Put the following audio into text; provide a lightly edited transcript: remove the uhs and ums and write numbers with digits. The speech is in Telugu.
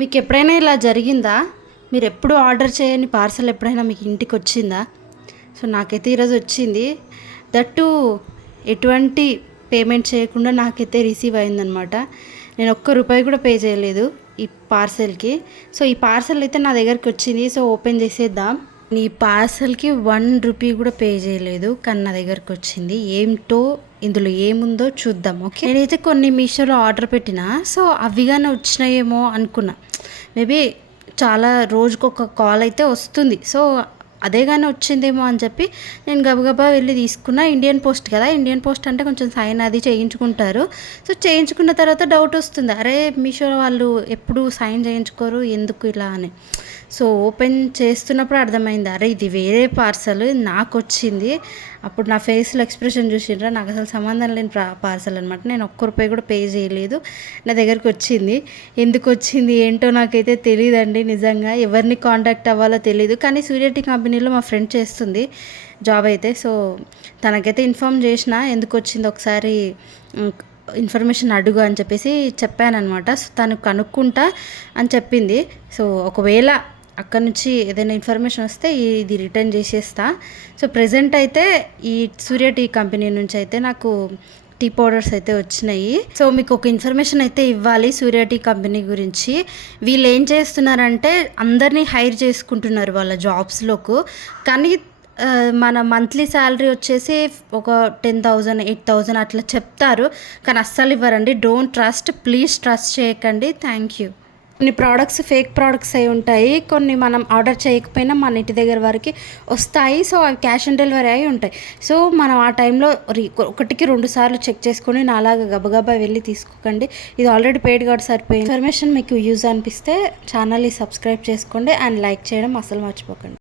మీకు ఎప్పుడైనా ఇలా జరిగిందా? మీరు ఎప్పుడు ఆర్డర్ చేయని పార్సల్ ఎప్పుడైనా మీకు ఇంటికి వచ్చిందా? సో నాకైతే ఈరోజు వచ్చింది. దట్టు ఎటువంటి పేమెంట్ చేయకుండా నాకైతే రిసీవ్ అయిందనమాట. నేను ఒక్క రూపాయి కూడా పే చేయలేదు ఈ పార్సెల్కి. సో ఈ పార్సెల్ అయితే నా దగ్గరికి వచ్చింది. సో ఓపెన్ చేసేద్దాం. ఈ పార్సెల్కి 1 రూపీ కూడా పే చేయలేదు, కానీ నా దగ్గరకు వచ్చింది. ఏంటో ఇందులో ఏముందో చూద్దాం. ఓకే, నేనైతే కొన్ని మీషోలో ఆర్డర్ పెట్టిన, సో అవి కానీ వచ్చినాయేమో అనుకున్నా. మేబీ చాలా రోజుకొక కాల్ అయితే వస్తుంది, సో అదే కానీ వచ్చిందేమో అని చెప్పి నేను గబగబా వెళ్ళి తీసుకున్నా. ఇండియన్ పోస్ట్ కదా, ఇండియన్ పోస్ట్ అంటే కొంచెం సైన్ అది చేయించుకుంటారు. సో చేయించుకున్న తర్వాత డౌట్ వస్తుంది, అరే మీషో వాళ్ళు ఎప్పుడు సైన్ చేయించుకోరు ఎందుకు ఇలా అని. సో ఓపెన్ చేస్తున్నప్పుడు అర్థమైంది, అరే ఇది వేరే పార్సల్ నాకు వచ్చింది. అప్పుడు నా ఫేస్లో ఎక్స్ప్రెషన్ చూసిండ్రా, నాకు అసలు సంబంధం లేని పార్సల్ అనమాట. నేను ఒక్క రూపాయి కూడా పే చేయలేదు, నా దగ్గరికి వచ్చింది. ఎందుకు వచ్చింది ఏంటో నాకైతే తెలియదండి, నిజంగా ఎవరిని కాంటాక్ట్ అవ్వాలో తెలియదు. కానీ సూర్యటి కంపెనీలో మా ఫ్రెండ్ చేస్తుంది జాబ్ అయితే, సో తనకైతే ఇన్ఫామ్ చేసిన ఎందుకు వచ్చింది ఒకసారి ఇన్ఫర్మేషన్ అడుగు అని చెప్పేసి చెప్పానమాట. సో తను కనుక్కుంటా అని చెప్పింది. సో ఒకవేళ అక్కడ నుంచి ఏదైనా ఇన్ఫర్మేషన్ వస్తే ఇది రిటర్న్ చేసేస్తా. సో ప్రజెంట్ అయితే ఈ సూర్య టీ కంపెనీ నుంచి అయితే నాకు టీ పౌడర్స్ అయితే వచ్చినాయి. సో మీకు ఒక ఇన్ఫర్మేషన్ అయితే ఇవ్వాలి సూర్య టీ కంపెనీ గురించి. వీళ్ళు ఏం చేస్తున్నారంటే అందరినీ హైర్ చేసుకుంటున్నారు వాళ్ళ జాబ్స్లోకి, కానీ మన మంత్లీ శాలరీ వచ్చేసి ఒక 10,000 8,000 అట్లా చెప్తారు, కానీ అస్సలు ఇవ్వరండి. డోంట్ ట్రస్ట్, ప్లీజ్ ట్రస్ట్ చేయకండి. Thank you. కొన్ని ప్రోడక్ట్స్ ఫేక్ ప్రోడక్ట్స్ అయి ఉంటాయి, కొన్ని మనం ఆర్డర్ చేయకపోయినా మన ఇంటి దగ్గర వరకు వస్తాయి. సో అవి క్యాష్ ఆన్ డెలివరీ అయి ఉంటాయి. సో మనం ఆ టైంలో 1కి 2 సార్లు చెక్ చేసుకొని నాలాగా గబగబా వెళ్ళి తీసుకోకండి. ఇది ఆల్రెడీ పెయిడ్ కార్డ్ సరిపోయింది. ఇన్ఫర్మేషన్ మీకు యూజ్ అనిపిస్తే ఛానల్ని సబ్స్క్రైబ్ చేసుకోండి అండ్ లైక్ చేయడం అసలు మర్చిపోకండి.